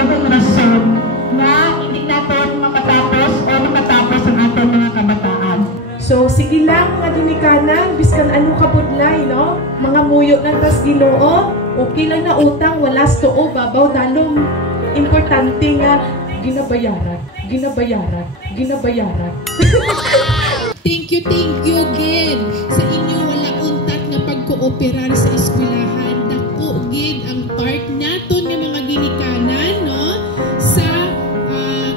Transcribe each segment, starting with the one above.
magandang rason na hindi natin makatapos o makatapos ang ating mga kabataan. So, sige lang mga ginikanan, biskan anong kabudlay, no? Mga muyo ng tas Ginoo, okay lang na utang, walas too, babaw, dalong importante nga, ginabayaran. Thank you, Gid. Sa inyo, wala untat na pagkooperar sa eskwelahan. Dako, Gid, ang part naton ng mga ginikanan, no? Sa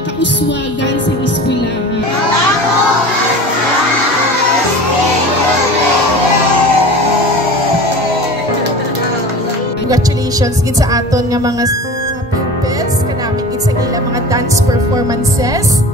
kauswagan sa eskwelahan. Congratulations gid sa aton nga mga pupils kanami gid sa ila mga dance performances.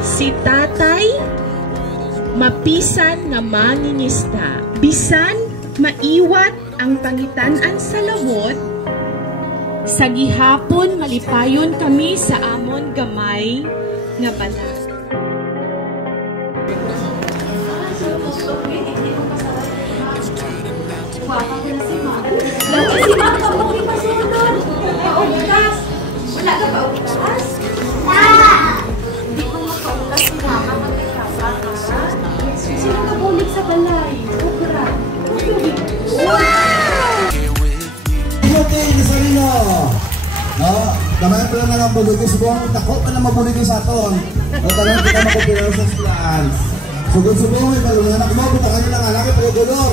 Si tatay, mapisan nga manginista, bisan maiwat ang pangitan-an sa lawot, sa gihapon malipayon kami sa amon gamay nga balat. Wala ka ba ugas? Hindi ko makaugas si mama magkakasa. Sino nabulig sa balay? Sobra. Okay, Sarino. No, damay pa lang ang bulugis buong tako pa na mabuligis sa aton. O tanong kita makupiraw sa plans. Sugod-sugod may balunganak mo, buta kanila nga laki pagulor.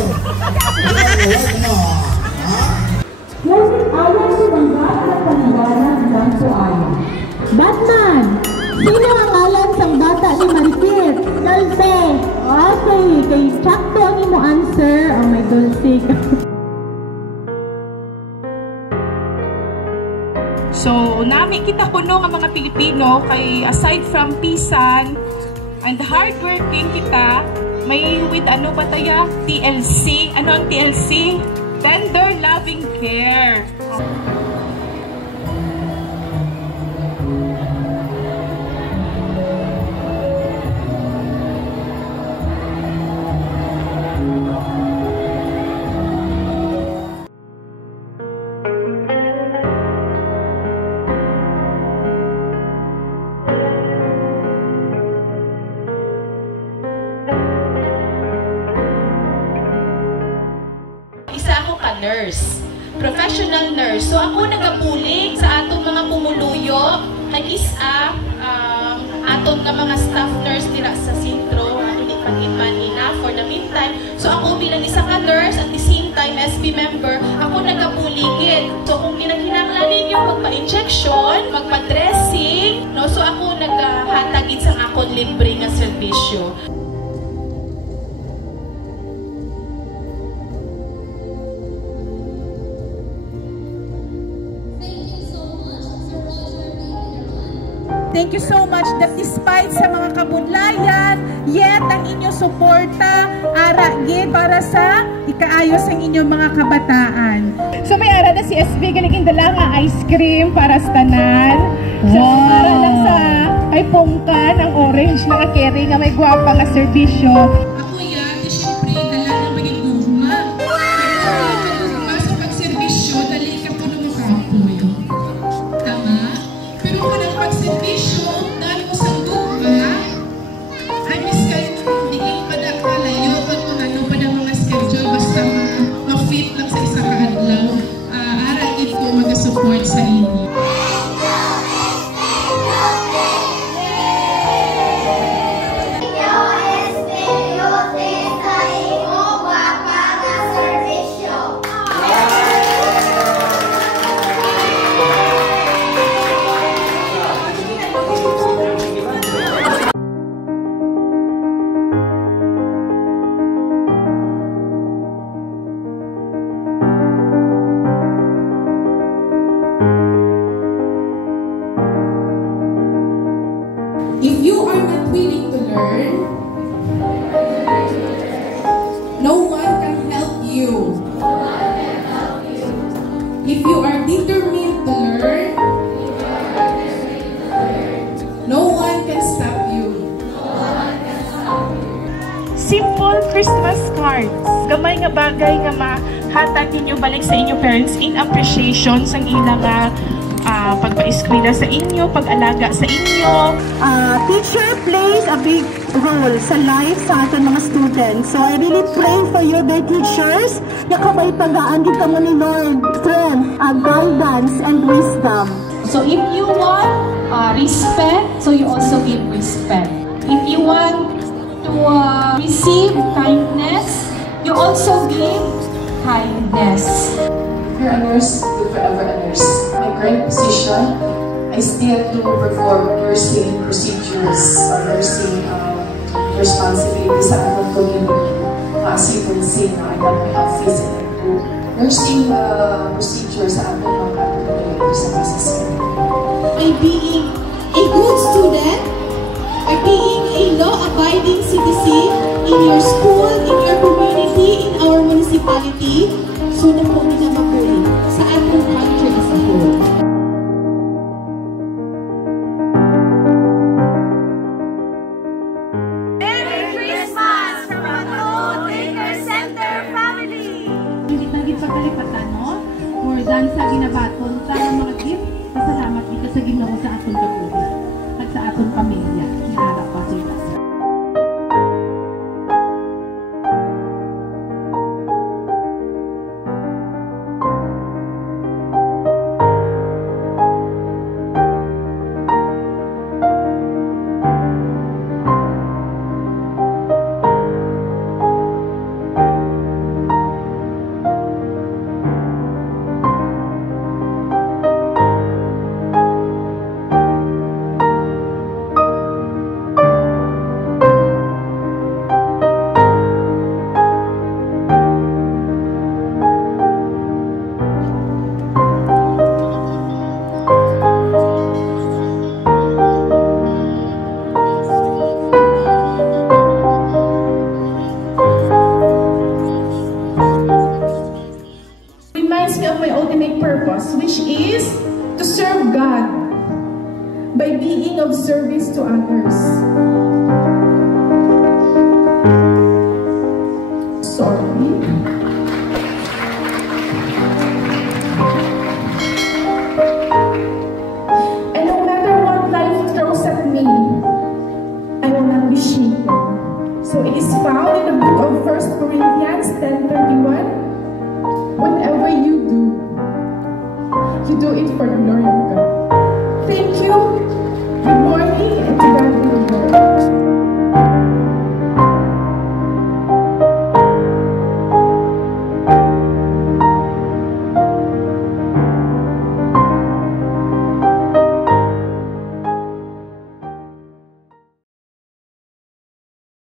Wait mo. Ha? Closing hours sa bangga at panawaran lang po ay Batman! Sino ang alam sang bata ni Marikit? Dulce! Okay, kay sakto ang imo answer. Oh my Dulce. So, nami kita kuno ang mga Pilipino kay aside from pisan and hardworking kita, may with ano ba tayo? TLC. Ano ang TLC? Tender loving care. Nurse, professional nurse. So ako nagapuling sa atong mga pumuluyo, kag-isa atong nga mga staff nurse dira sa sentro, ato ni pag-inman ina for the meantime. So ako bilang isa ka nurse at the same time SB member, ako nagapuligid. So kung ginaghinanglan ninyo magpa-injection, magpa-dressing, no, so ako naghatagid sa akong libre nga serbisyo. Thank you so much that despite sa mga kabudlayan, yet ang inyong suporta, ara gid para sa ikaayos ang inyong mga kabataan. So may ara na si SB galing dala nga ice cream para sa tanan. So para lang sa ay pungkan ang orange na ka-carry nga may gwapa nga serbisyo. Ako yan, syempre, dala na maging gugma. Pero sa pagservisyo, dali ka po na makapoy. Tama? Pero kung ang pagservisyo, dahil mo sa gugma, ay miskan, hindi kayo padakalayo kung ano pa ng mga schedule, basta ma-fit lang sa isang kaadlaw. Aral ko mag-support sa inyo. Yo, simple Christmas cards. Gamay nga bagay nga mahatag ninyo balik sa inyong parents in appreciation sa ilang pagpa-eskwela sa inyo, pag-alaga sa inyo. Teacher plays a big role sa life sa ating mga students. So I really pray for you, dear teachers, na kamay tagaan kita mo ni Lord, strength, guidance, and wisdom. So if you want respect, so you also give respect. If you want to receive kindness, you also give kindness. If you're a nurse, you're forever a nurse. My current position, I still do perform nursing procedures or nursing responsibilities sa ating community. As you can see, I got my office and I do nursing procedures sa ating mga community sa Masasay. By being a good student, by being a law-abiding citizen in your school, in your community, in our municipality, sunod po nila mapulit sa ating country as a whole. Merry Christmas from a Daycare Center family! Hindi tanggit pagkalipatan, no? More than sa ginabaton, sa mga gift, pasalamat dito sa Ginoo sa atong kabuhi at sa atong pamilya. Iharap pa sila. Reminds me of my ultimate purpose, which is to serve God by being of service to others. Sorry. And no matter what life throws at me, I will not be shaken. So it is found in the book of 1 Corinthians 10:31. Whatever you do it for the glory of God.